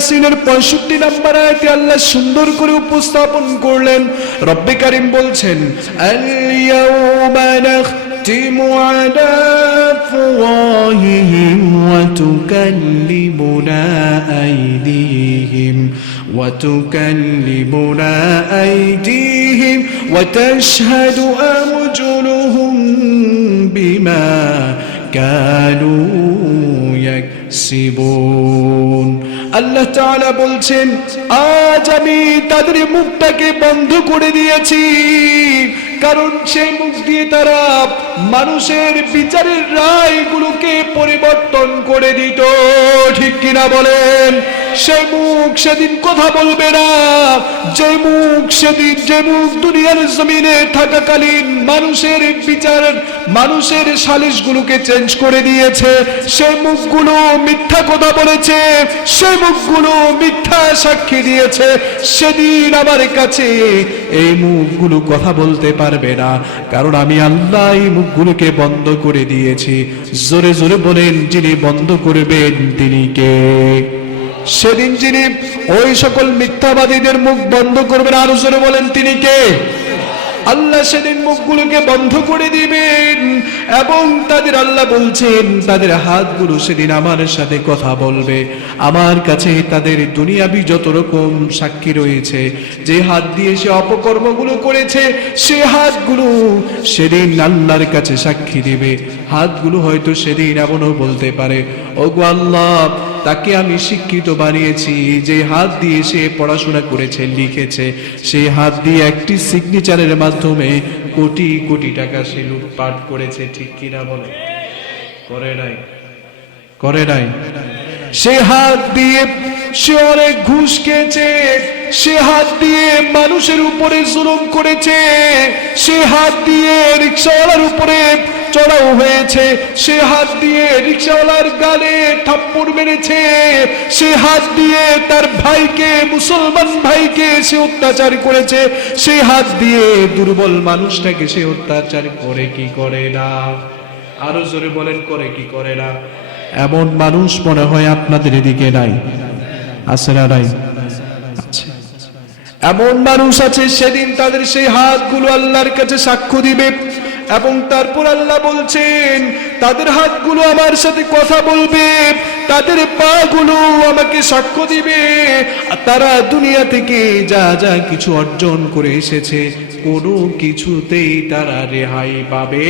ইয়াসিনের 65 নম্বর আয়াতে আল্লাহ সুন্দর করে উপস্থাপন করলেন। রব্বে কারীম বলছেন, আল ইয়াউমা নাখতিমু আলা আফওয়াহিহিম ওয়া তুকাল্লিমুনা আইদিহিম وتكلمنا أيديهم وتشهد أرجلهم بما كانوا يكسبون। আল্লাহ তাআলা বলছেন, আজ আমি তাদের মুখটাকে বন্ধ করে দিয়েছি, কারণ সেই মুখ দিয়ে তারা মানুষের বিচারের রায়গুলোকে পরিবর্তন করে দিত। ঠিক কিনা বলেন? সেই মুখ সেদিন কথা বলবে না, যে মুখ দুনিয়ার জমিনে থাকাকালীন মানুষের বিচার, মানুষের সালিশগুলোকে চেঞ্জ করে দিয়েছে, সেই মুখগুলো মিথ্যা কথা বলেছে, সেই মুখগুলো মিথ্যা সাক্ষী দিয়েছে, সেদিন আমার কাছে এই মুখগুলো কথা বলতে পারবে না, কারণ আমি আল্লাহ এই মুখগুলোকে বন্ধ করে দিয়েছি। জোরে জোরে বলেন, যিনি বন্ধ করবেন তিনি কে? সেদিন যিনি ওই সকল মিথ্যাবাদীদের মুখ বন্ধ করবেন, আরো জোরে বলেন, তিনি কে? আল্লাহ সেদিন মুখগুলোকে বন্ধ করে দিবেন এবং তাদের, আল্লাহ বলছেন, তাদের হাতগুলো সেদিন আমার সাথে কথা বলবে। আমার কাছে তাদের দুনিয়াবি যত রকম সাক্ষী রয়েছে, যে হাত দিয়ে সে অপকর্মগুলো করেছে, সে হাতগুলো সেদিন আল্লাহর কাছে সাক্ষী দিবে। হাতগুলো হয়তো সেদিন এমনও বলতে পারে, ওগো আল্লাহ, তাকে আমি শিক্ষিত বানিয়েছি, যে হাত দিয়ে সে পড়াশোনা করেছে, লিখেছে, সেই হাত দিয়ে একটি সিগনেচারের মাধ্যমে কোটি কোটি টাকা সে লুটপাট করেছে। ঠিক কিনা বলে? করে নাই? সে হাত দিয়ে সে অনেক ঘুষ খেয়েছে, সে হাত দিয়ে মানুষের উপরে জুলুম করেছে, সে হাত দিয়ে রিকশাওয়ালার উপরে চড়াও হয়েছে, সে হাত দিয়ে রিকশাওয়ালার গালে থাপ্পড় মেরেছে, সে হাত দিয়ে তার ভাইকে, মুসলমান ভাইকে সে অত্যাচার করেছে, সে হাত দিয়ে দুর্বল মানুষটাকে সে অত্যাচার করে কি করে না? আরো জোরে বলেন, করে কি করে না? এমন মানুষ মনে হয় আপনাদের এদিকে নাই, আছে না নাই? এমন মানুষ আছে, সেদিন তাদের সেই হাতগুলো আল্লাহর কাছে সাক্ষ্য দিবে এবং তারপর আল্লাহ বলছেন, তাদের হাতগুলো আমার সাথে কথা বলবে, তাদের পাগুলো আমাকে সাক্ষ্য দিবে। তারা দুনিয়া থেকে যা যা কিছু অর্জন করে এসেছে, কোনো কিছুতেই তারা রেহাই পাবে